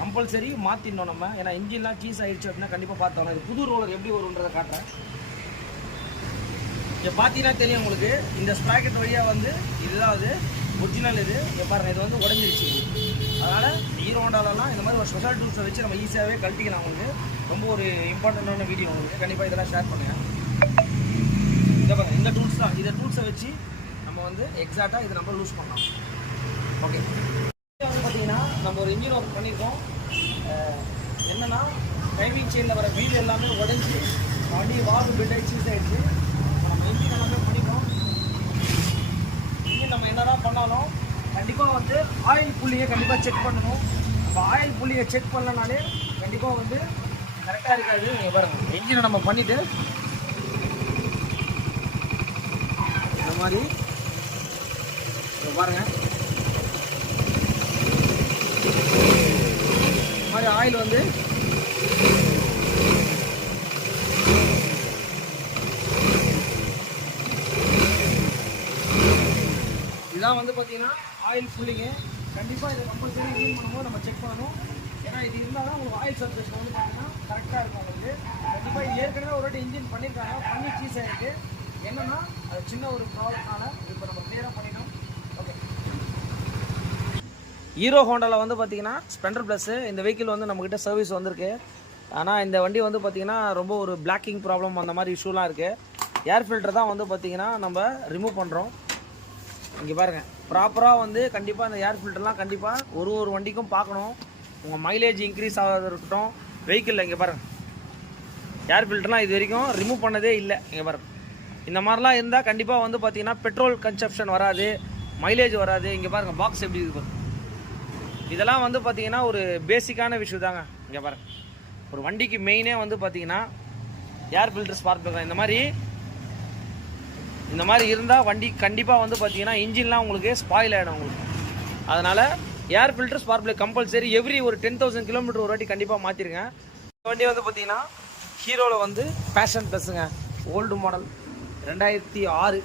கம்பல்சரி மாற்றிடணும் நம்ம. ஏன்னா இன்ஜின்லாம் சீஸ் ஆகிடுச்சு அப்படின்னா கண்டிப்பாக பார்த்தோம். இது புது ரோலர் எப்படி வரும்ன்றதை காட்டுறேன். இங்கே பார்த்தீங்கன்னா தெரியும் உங்களுக்கு, இந்த ஸ்ப்ராக்கெட் வழியாக வந்து இதுதான் அது ஒரிஜினல். இது இங்கே பாருங்கள், இது வந்து உடஞ்சிருச்சு. அதனால் ஹீரோ ஹோண்டாலலாம் இந்த மாதிரி ஒரு ஸ்பெஷல் டூல்ஸை வச்சு நம்ம ஈஸியாகவே கழட்டிக்கலாம். உங்களுக்கு ரொம்ப ஒரு இம்பார்ட்டண்ட்டான வீடியோ உங்களுக்கு. கண்டிப்பாக இதெல்லாம் ஷேர் பண்ணுங்கள். இந்த டூல்ஸ் தான், இந்த டூல்ஸை வச்சு நம்ம வந்து எக்ஸாக்டாக இதை நம்ம லூஸ் பண்ணலாம். ஓகே, வந்து பார்த்தீங்கன்னா நம்ம ஒரு இன்ஜின் ஒர்க் பண்ணியிருக்கோம். என்னென்னா டைமிங் செயினில் வர வீடு எல்லாமே உடஞ்சி வண்டி வாக்கு பெட் சீஸ் ஆகிடுச்சு. நம்ம இன்ஜின் எல்லாமே பண்ணிட்டோம். இன்ஜின் நம்ம என்னதான் பண்ணாலும் கண்டிப்பாக வந்து ஆயில் புள்ளியை கண்டிப்பாக செக் பண்ணணும். நம்ம ஆயில் புள்ளியை செக் பண்ணலனாலே கண்டிப்பாக வந்து கரெக்டாக இருக்காது. நீங்கள் பாருங்கள், இன்ஜினை நம்ம பண்ணிவிட்டு இந்த மாதிரி பாருங்க, இந்த மாதிரி ஆயில் வந்து இதான் வந்து பார்த்தீங்கன்னா ஆயில் ஃபுல்லிங்க. கண்டிப்பாக இதை கம்பல்சரி க்ளீன் பண்ணும்போது நம்ம செக் பண்ணணும். ஏன்னா இது இருந்தால் தான் உங்களுக்கு ஆயில் சர்க்குலேஷன் வந்து பார்த்தீங்கன்னா கரெக்டாக இருக்கும் உங்களுக்கு. கண்டிப்பாக இது ஏற்கனவே ஒரு வாட்டி இன்ஜின் பண்ணியிருக்காங்க, பண்ணி சீஸ் ஆகிருக்கு. என்னன்னா அது சின்ன ஒரு ப்ராப்ளம்னால இப்போ நம்ம கிளியராக பண்ணிட்டோம். ஓகே, ஹீரோ ஹோண்டாவில் வந்து பார்த்தீங்கன்னா ஸ்ப்ளெண்டர் ப்ளஸ் இந்த வெஹிக்கிள் வந்து நம்மக்கிட்ட சர்வீஸ் வந்திருக்கு. ஆனால் இந்த வண்டி வந்து பார்த்தீங்கன்னா ரொம்ப ஒரு பிளாக்கிங் ப்ராப்ளம் அந்த மாதிரி இஷ்யூலாம் இருக்குது. ஏர் ஃபில்டர் தான் வந்து பார்த்தீங்கன்னா நம்ம ரிமூவ் பண்ணுறோம். இங்கே பாருங்கள், ப்ராப்பராக வந்து கண்டிப்பாக இந்த ஏர் ஃபில்டர்லாம் கண்டிப்பாக ஒரு வண்டிக்கும் பார்க்கணும். உங்கள் மைலேஜ் இன்க்ரீஸ் ஆகிறது இருக்கட்டும் வெஹிக்கிளில். இங்கே பாருங்கள், ஏர் ஃபில்டர்லாம் இது வரைக்கும் ரிமூவ் பண்ணதே இல்லை. இங்கே பாருங்கள், இந்த மாதிரிலாம் இருந்தால் கண்டிப்பாக வந்து பார்த்தீங்கன்னா பெட்ரோல் கன்சப்ஷன் வராது, மைலேஜ் வராது. இங்கே பாருங்கள் பாக்ஸ் எப்படி இருக்கு. இதெல்லாம் வந்து பார்த்தீங்கன்னா ஒரு பேசிக்கான விஷயம் தாங்க. இங்கே பாருங்கள், ஒரு வண்டிக்கு மெயினே வந்து பார்த்தீங்கன்னா ஏர் ஃபில்டர் ஸ்பார்க் ப்ளக். இந்த மாதிரி இருந்தால் வண்டி கண்டிப்பாக வந்து பார்த்தீங்கன்னா இன்ஜின்லாம் உங்களுக்கு ஸ்பாயில் ஆகிடும் உங்களுக்கு. அதனால் air filter spark plug compulsory every ஒரு 10,000 கிலோமீட்டர் ஒரு வாட்டி கண்டிப்பாக மாற்றிருங்க. இந்த வண்டி வந்து பார்த்தீங்கன்னா ஹீரோவில் வந்து பேஷன் ப்ளஸ்ஸுங்க, ஓல்டு மாடல். 2006.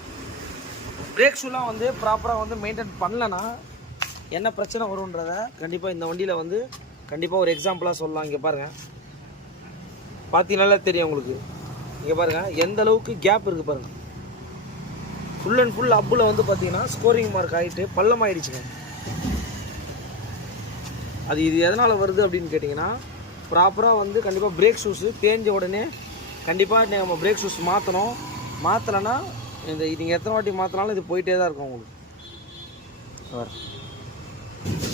பிரேக் ஷூலாம் வந்து ப்ராப்பராக வந்து மெயின்டைன் பண்ணலன்னா என்ன பிரச்சனை வரும்ன்றத கண்டிப்பாக இந்த வண்டியில் வந்து கண்டிப்பாக ஒரு எக்ஸாம்பிளாக சொல்லலாம். இங்கே பாருங்கள், பார்த்தீங்கனாலே தெரியும் உங்களுக்கு. இங்கே பாருங்கள் எந்த அளவுக்கு கேப் இருக்குது பாருங்கள். ஃபுல் அண்ட் ஃபுல் அப்பில் வந்து பார்த்தீங்கன்னா ஸ்கோரிங் மார்க் ஆகிட்டு பள்ளமாகிடுச்சுங்க. இது எதனால் வருது அப்படின்னு கேட்டிங்கன்னா, ப்ராப்பராக வந்து கண்டிப்பாக பிரேக் ஷூஸு தேஞ்ச உடனே கண்டிப்பாக நம்ம பிரேக் ஷூஸ் மாற்றணும். மாற்றலைன்னா நீங்கள் எத்தனை வாட்டி மாற்றினாலும் இது போயிட்டே தான் இருக்கும் உங்களுக்கு.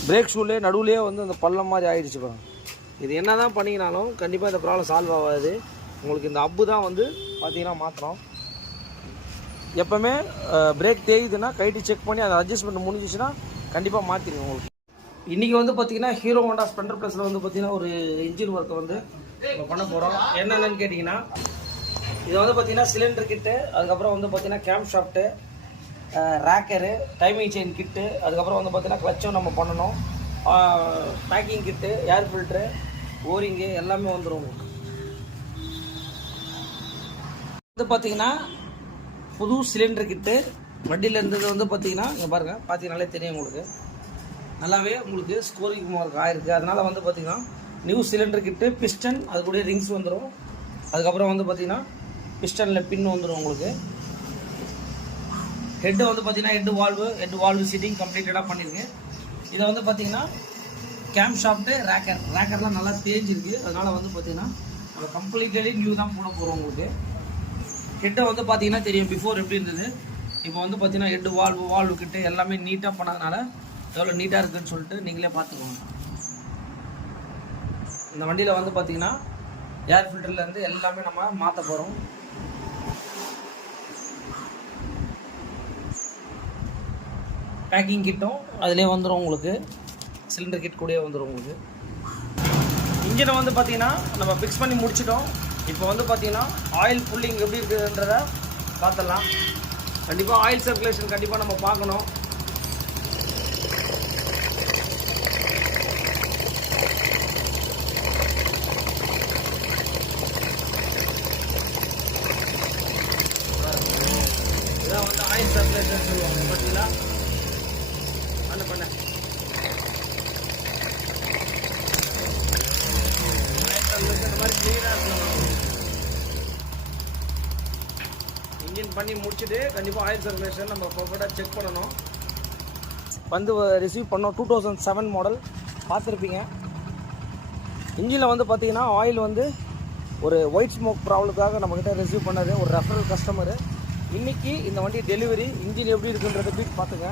பிரேக் ஷூலே நடுவுலேயே வந்து அந்த பள்ளம் மாதிரி ஆகிடுச்சு பாருங்க. இது என்ன தான் பண்ணிங்கனாலும் கண்டிப்பாக இந்த ப்ராப்ளம் சால்வ் ஆகாது. உங்களுக்கு இந்த அப்பு தான் வந்து பார்த்தீங்கன்னா மாற்றணும். எப்போவுமே பிரேக் தேயுதுன்னா கைட்டு செக் பண்ணி அதை அட்ஜஸ்ட்மெண்ட் முடிஞ்சிச்சுன்னா கண்டிப்பாக மாற்றிடுங்க உங்களுக்கு. இன்றைக்கி வந்து பார்த்தீங்கன்னா ஹீரோ ஹோண்டா ஸ்ப்ளெண்டர் ப்ளஸில் வந்து பார்த்தீங்கன்னா ஒரு இன்ஜின் ஒர்க்கை வந்து நம்ம பண்ண போகிறோம். என்னென்னு கேட்டிங்கன்னா, இது வந்து பார்த்தீங்கன்னா சிலிண்டர் கிட்டு, அதுக்கப்புறம் வந்து பார்த்தீங்கன்னா கேம்ப் ஷாஃப்ட்டு, ரேக்கரு, டைமிங் செயின் கிட்டு, அதுக்கப்புறம் வந்து பார்த்தீங்கன்னா கிளச்சும் நம்ம பண்ணணும். பேக்கிங் கிட்டு, ஏர் ஃபில்ட்ரு, ஓரிங்கு எல்லாமே வந்துடும் உங்களுக்கு. வந்து பார்த்தீங்கன்னா புது சிலிண்டர் கிட்டு வண்டியில் இருந்தது வந்து பார்த்தீங்கன்னா இங்கே பாருங்கள், பார்த்தீங்கனாலே தெரியும் உங்களுக்கு. நல்லாவே உங்களுக்கு ஸ்கோரிங் மார்க் ஆயிருக்கு. அதனால் வந்து பார்த்தீங்கன்னா நியூ சிலிண்டர் கிட்டு, பிஸ்டன், அது கூட ரிங்ஸ் வந்துடும். அதுக்கப்புறம் வந்து பார்த்தீங்கன்னா பிஸ்டனில் பின் வந்துடும் உங்களுக்கு. ஹெட்டு வந்து பார்த்தீங்கன்னா ஹெட் வால்வு சீட்டிங் கம்ப்ளீட்டடாக பண்ணியிருக்கு. இதை வந்து பார்த்தீங்கன்னா கேம்ப் ஷாஃப்ட்டு, ரேக்கர்லாம் நல்லா தேஞ்சிருக்கு. அதனால் வந்து பார்த்தீங்கன்னா அதை கம்ப்ளீட்டலி நியூ தான் போட போகிறோம் உங்களுக்கு. ஹெட்டை வந்து பார்த்தீங்கன்னா தெரியும் பிஃபோர் எப்படி இருந்தது. இப்போ வந்து பார்த்தீங்கன்னா ஹெட்டு வால்வு கிட்ட எல்லாமே நீட்டாக பண்ணதுனால எவ்வளோ நீட்டாக இருக்குதுன்னு சொல்லிட்டு நீங்களே பார்த்துக்கோங்க. இந்த வண்டியில் வந்து பார்த்தீங்கன்னா ஏர் ஃபில்டர்லேருந்து எல்லாமே நம்ம மாற்ற போகிறோம். பேக்கிங் கிட்டும் அதிலே வந்துடும் உங்களுக்கு. சிலிண்டர் கிட் கூடயே வந்துடும் உங்களுக்கு. இன்ஜினை வந்து பார்த்தீங்கன்னா நம்ம ஃபிக்ஸ் பண்ணி முடிச்சிட்டோம். இப்போ வந்து பார்த்தீங்கன்னா ஆயில் புல்லிங் எப்படி இருக்குதுன்றத பார்த்துடலாம். கண்டிப்பாக ஆயில் சர்க்குலேஷன் கண்டிப்பாக நம்ம பார்க்கணும். இதான் வந்து ஆயில் சர்க்குலேஷன் சொல்லுவாங்க பார்த்தீங்களா. பண்ண இந்த மாதிரி கிளீனாக இருக்கணும். இன்ஜின் பண்ணி முடிச்சுட்டு கண்டிப்பாக ஆயில் சர்க்குலேஷன் நம்ம ப்ராப்பராக செக் பண்ணணும். வந்து ரிசீவ் பண்ணோம். 2007 மாடல் பார்த்துருப்பீங்க. இன்ஜினில் வந்து பார்த்தீங்கன்னா ஆயில் வந்து ஒரு ஒயிட் ஸ்மோக் ப்ராப்ளத்துக்காக நம்மக்கிட்ட ரிசீவ் பண்ணது ஒரு ரெஃபரல் கஸ்டமரு. இன்றைக்கி இந்த வண்டி டெலிவரி இன்ஜின் எப்படி இருக்குன்றதை பீட் பார்த்துங்க.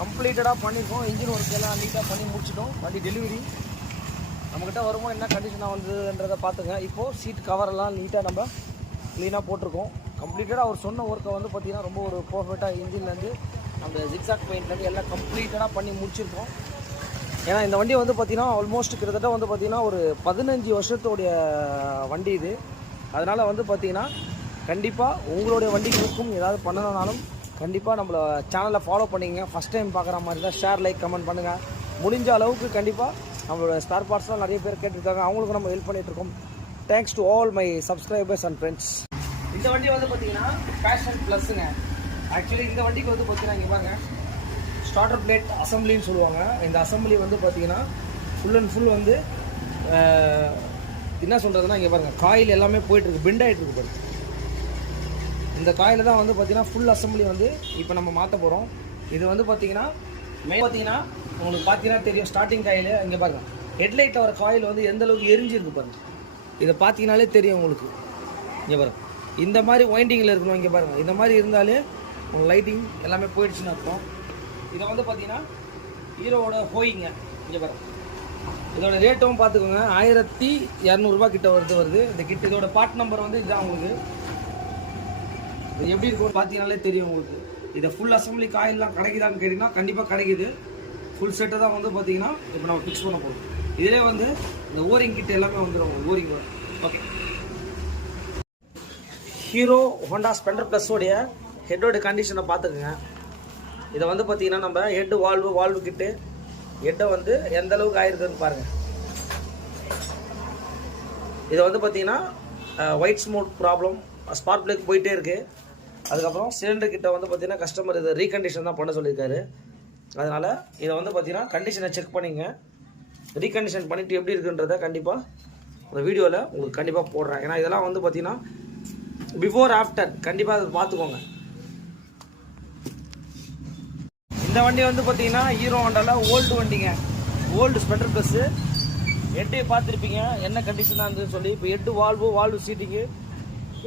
கம்ப்ளீட்டடாக பண்ணியிருக்கோம். இன்ஜின் ஒர்க் எல்லாம் நீட்டாக பண்ணி முடிச்சிட்டோம். வண்டி டெலிவரி நம்மக்கிட்ட வரும்போது என்ன கண்டிஷனாக வந்ததுன்றதை பார்த்துங்க. இப்போது சீட் கவரெல்லாம் நீட்டாக நம்ம க்ளீனாக போட்டிருக்கோம். கம்ப்ளீட்டடாக அவர் சொன்ன ஒர்க்கை வந்து பார்த்திங்கன்னா ரொம்ப ஒரு பர்ஃபெக்டாக இன்ஜின்லேருந்து நம்ம ஜிக்ஸாக் பெயிண்ட்லேருந்து எல்லாம் கம்ப்ளீட்டடாக பண்ணி முடிச்சிருக்கோம். ஏன்னா இந்த வண்டி வந்து பார்த்திங்கன்னா ஆல்மோஸ்ட் கிட்டத்தட்ட வந்து பார்த்திங்கன்னா ஒரு 15 வருஷத்தோடைய வண்டி இது. அதனால் வந்து பார்த்திங்கன்னா கண்டிப்பாக உங்களுடைய வண்டிகளுக்கும் ஏதாவது பண்ணணுன்னாலும் கண்டிப்பாக நம்மளை சேனலை ஃபாலோ பண்ணிங்க. ஃபஸ்ட் டைம் பார்க்குற மாதிரி தான் ஷேர், லைக், கமெண்ட் பண்ணுங்கள். முடிஞ்ச அளவுக்கு கண்டிப்பாக நம்மளோட ஸ்டார் பார்ட்ஸ்லாம் நிறைய பேர் கேட்டுருக்காங்க. அவங்களுக்கு நம்ம ஹெல்ப் பண்ணிகிட்ருக்கோம். Thanks to all my subscribers and friends. இந்த வண்டி வந்து பார்த்தீங்கன்னா பேஷன் ப்ளஸ்ஸுங்க. ஆக்சுவலி இந்த வண்டிக்கு வந்து பார்த்தீங்கன்னா இங்கே பாருங்க, ஸ்டார்டர் பிளேட் அசம்பிளின்னு சொல்லுவாங்க. இந்த அசம்பிளி வந்து பார்த்தீங்கன்னா ஃபுல் அண்ட் ஃபுல் வந்து என்ன சொல்கிறதுனா இங்கே பாருங்கள், காயில் எல்லாமே போயிட்டுருக்கு, பெண்ட் ஆகிட்டுருக்கு பாருங்க. இந்த காயில் தான் வந்து பார்த்தீங்கன்னா ஃபுல் அசம்பிளி வந்து இப்போ நம்ம மாற்ற போகிறோம். இது வந்து பார்த்தீங்கன்னா பார்த்தீங்கன்னா உங்களுக்கு பார்த்தீங்கன்னா தெரியும், ஸ்டார்டிங் காயில் இங்கே பாருங்கள், ஹெட்லைட்டில் வர காயில் வந்து எந்த அளவுக்கு எரிஞ்சிருக்கு பாருங்கள். இதை பார்த்தீங்கனாலே தெரியும் உங்களுக்கு. இங்கே பாருங்கள், இந்த மாதிரி வைண்டிங்கில் இருக்கணும். இங்கே பாருங்கள், இந்த மாதிரி இருந்தாலே உங்கள் லைட்டிங் எல்லாமே போயிடுச்சுன்னு அர்த்தம். இதை வந்து பார்த்தீங்கன்னா ஹீரோவோட ஹோயிங்க. இங்கே பாருங்கள், இதோட ரேட்டும் பார்த்துக்கோங்க, 1200 ரூபா கிட்ட வருது. இந்த கிட்ட இதோட பார்ட் நம்பர் வந்து இதுதான். உங்களுக்கு இது எப்படி இருக்கும் பார்த்தீங்கனாலே தெரியும் உங்களுக்கு. இதை ஃபுல் அசம்பிளி காயிலெலாம் கிடைக்குதான்னு கேட்டிங்கன்னா கண்டிப்பாக கிடைக்குது. ஃபுல் செட்டை தான் வந்து பார்த்தீங்கன்னா இப்போ நம்ம ஃபிக்ஸ் பண்ண போகிறோம். இதிலே வந்து இந்த ஓரிங் கிட்ட எல்லாமே வந்துடும் ஓரிங் வரும். ஓகே, ஹீரோ ஹோண்டா ஸ்ப்ளெண்டர் ப்ளஸோடைய ஹெட்டோட கண்டிஷனை பார்த்துக்குங்க. இதை வந்து பார்த்தீங்கன்னா நம்ம ஹெட்டு வால்வு கிட்டு ஹெட்டை வந்து எந்த அளவுக்கு ஆயிருக்குன்னு பாருங்கள். இதை வந்து பார்த்தீங்கன்னா white smoke problem, spark plug போயிட்டே இருக்குது. அதுக்கப்புறம் சிலிண்டர் கிட்ட வந்து பார்த்தீங்கன்னா கஸ்டமர் இதை ரீகண்டிஷன் தான் பண்ண சொல்லியிருக்காரு. அதனால் இதை வந்து பார்த்தீங்கன்னா கண்டிஷனை செக் பண்ணிங்க. ரீகண்டிஷன் பண்ணிவிட்டு எப்படி இருக்குன்றதை கண்டிப்பாக அந்த வீடியோவில் உங்களுக்கு கண்டிப்பாக போடுறேன். ஏன்னா இதெல்லாம் வந்து பார்த்தீங்கன்னா பிஃபோர் ஆஃப்டர் கண்டிப்பாக அதை பார்த்துக்கோங்க. இந்த வண்டி வந்து பார்த்தீங்கன்னா ஹீரோ ஹோண்டாவில் ஓல்டு வண்டிங்க, ஓல்டு ஸ்பெண்டர் ப்ளஸ்ஸு. ஹெட்டே பார்த்துருப்பீங்க என்ன கண்டிஷனாக இருந்ததுன்னு சொல்லி. இப்போ ஹெட்டு வால்வு சீட்டிங்கு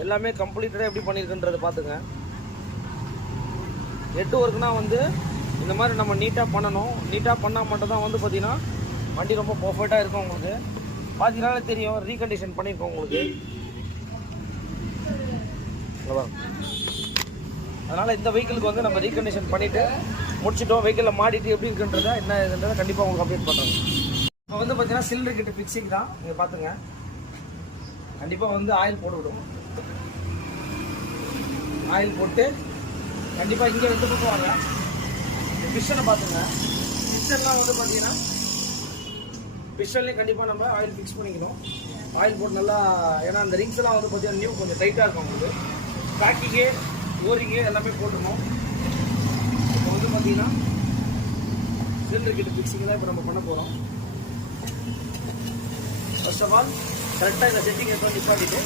எல்லாமே கம்ப்ளீட்டடாக எப்படி பண்ணியிருக்குன்றதை பார்த்துங்க. ஹெட்டு ஒர்க்குனா வந்து இந்த மாதிரி நம்ம நீட்டாக பண்ணணும். நீட்டாக பண்ணால் மட்டும் தான் வந்து பார்த்தீங்கன்னா வண்டி ரொம்ப பர்ஃபெக்டாக இருக்கும். உங்களுக்கு பார்த்தீங்கன்னாலே தெரியும் ரீகண்டிஷன் பண்ணியிருக்கோம் உங்களுக்கு. அதனால் இந்த வெஹிக்கிளுக்கு வந்து நம்ம ரீகண்டிஷன் பண்ணிவிட்டு முடிச்சிட்டோம். வெஹிக்கிளில் மாட்டிட்டு எப்படி இருக்குன்றதை என்ன இதுன்றதை கண்டிப்பாக உங்களுக்கு அப்டேட் பண்ணுறோம். இப்போ வந்து பார்த்தீங்கன்னா சிலிண்டர் கிட்ட ஃபிக்ஸிங் தான். நீங்கள் பார்த்துங்க, கண்டிப்பாக வந்து ஆயில் போட்டுவிடும். ஆயில் போட்டு கண்டிப்பாக இங்கே வந்து கொடுக்குவாங்க. பிஸ்டனை பார்த்துங்க, பிஸ்டன்லாம் வந்து பார்த்தீங்கன்னா பிஸ்டன்லேயும் கண்டிப்பாக நம்ம ஆயில் ஃபிக்ஸ் பண்ணிக்கணும். ஆயில் போட்டு நல்லா, ஏன்னா அந்த ரிங்ஸ் எல்லாம் வந்து பார்த்தீங்கன்னா நியூ கொஞ்சம் டைட்டாக இருக்கும் உங்களுக்கு. பேக்கிங்கு ஓரிங்கு எல்லாமே போட்டுருணும். இப்போ வந்து பார்த்தீங்கன்னா சிலிண்டர் கிட்ட ஃபிக்ஸிங் தான் இப்போ நம்ம பண்ண போகிறோம். ஃபர்ஸ்ட் ஆஃப் ஆல் கரெக்டாக இந்த செட்டிங் எப்போ நிப்பாட்டிட்டு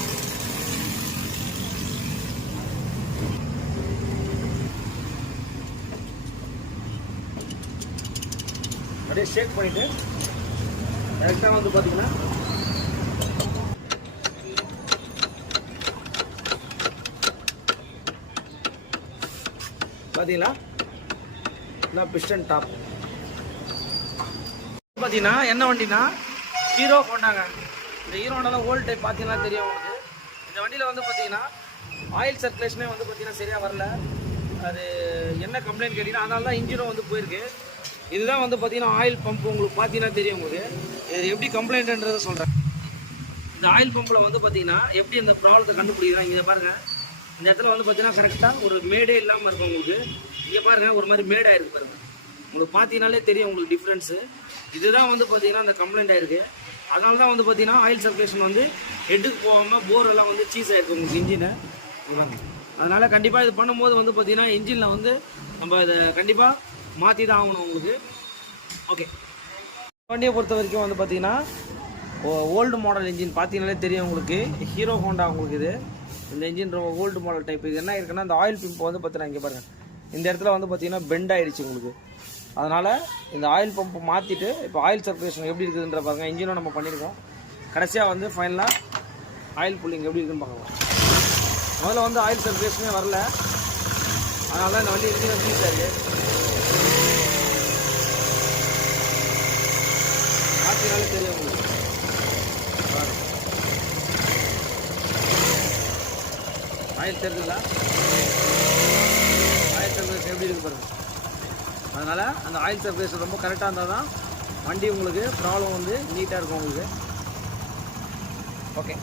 அப்படியே ஷேக் பண்ணிவிட்டு கரெக்டாக வந்து பார்த்தீங்கன்னா பார்த்தீங்களா நான் பிஸ்டன் டாப் பார்த்தீங்கன்னா என்ன வண்டினா ஹீரோ ஹோண்டாங்க. இந்த ஹீரோ ஹோண்டாவில் ஓல்டு டைப் பார்த்தீங்கன்னா தெரியும் உங்களுக்கு. இந்த வண்டியில் வந்து பார்த்தீங்கன்னா ஆயில் சர்க்குலேஷனே வந்து பார்த்தீங்கன்னா சரியாக வரல. அது என்ன கம்ப்ளைண்ட் கேட்டிங்கன்னா அதனால தான் இன்ஜினும் வந்து போயிருக்கு. இதுதான் வந்து பார்த்தீங்கன்னா ஆயில் பம்ப். உங்களுக்கு பார்த்தீங்கன்னா தெரியும் உங்களுக்கு. இது எப்படி கம்ப்ளைண்ட்ன்றதை சொல்கிறேன். இந்த ஆயில் பம்பில் வந்து பார்த்தீங்கன்னா எப்படி இந்த ப்ராப்ளத்தை கண்டுபிடிக்கிறாங்க இதை பாருங்கள். இந்த இடத்துல வந்து பார்த்தீங்கன்னா கரெக்டாக ஒரு மேடே இல்லாமல் இருக்கும் உங்களுக்கு. இங்கே பாருங்கள் ஒரு மாதிரி மேடாக இருக்குது பாருங்கள். உங்களுக்கு பார்த்தீங்கன்னாலே தெரியும் உங்களுக்கு டிஃப்ரென்ஸு. இதுதான் வந்து பார்த்தீங்கன்னா அந்த கம்ப்ளைண்ட் ஆகிருக்கு. அதனால தான் வந்து பார்த்தீங்கன்னா ஆயில் சர்க்குலேஷன் வந்து ஹெட்டுக்கு போகாமல் போரெல்லாம் வந்து சீஸ் ஆகிருக்கு உங்களுக்கு இன்ஜினை. அதனால் கண்டிப்பாக இது பண்ணும்போது வந்து பார்த்தீங்கன்னா இன்ஜினில் வந்து நம்ம இதை கண்டிப்பாக மாற்றி தான் ஆகணும் உங்களுக்கு. ஓகே, வண்டியை பொறுத்த வரைக்கும் வந்து பார்த்தீங்கன்னா ஓல்டு மாடல் இன்ஜின் பார்த்தீங்கன்னாலே தெரியும் உங்களுக்கு. ஹீரோ ஹோண்டா உங்களுக்கு இது. இந்த இன்ஜின் ரொம்ப ஓல்டு மாடல் டைப். இது என்ன இருக்குன்னா இந்த ஆயில் பம்ப் வந்து பார்த்தீங்கன்னா இங்கே பாருங்கள் இந்த இடத்துல வந்து பார்த்தீங்கன்னா பெண்ட் ஆகிடுச்சு உங்களுக்கு. அதனால் இந்த ஆயில் பம்பை மாற்றிட்டு இப்போ ஆயில் சர்க்குலேஷன் எப்படி இருக்குதுன்ற பாருங்கள். இன்ஜினும் நம்ம பண்ணியிருக்கோம். கடைசியாக வந்து ஃபைனலாக ஆயில் புல்லிங் எப்படி இருக்குன்னு பார்க்கலாம். முதல்ல வந்து ஆயில் சர்க்குலேஷனே வரல. அதனால தான் இந்த வண்டி இன்ஜின் ஃப்ரீஸ் ஆகிருக்கு. மாற்றினாலே தெரியும் உங்களுக்கு. ஆயில் தெரிஞ்சுங்களா, ஆயில் சர்க்குலேஷன் எப்படி இருக்கு பாருங்கள். அதனால் அந்த ஆயில் சர்க்குலேஷன் ரொம்ப கரெக்டாக இருந்தால் தான் வண்டி உங்களுக்கு ப்ராப்ளம் வந்து நீட்டாக இருக்கும் உங்களுக்கு. ஓகே.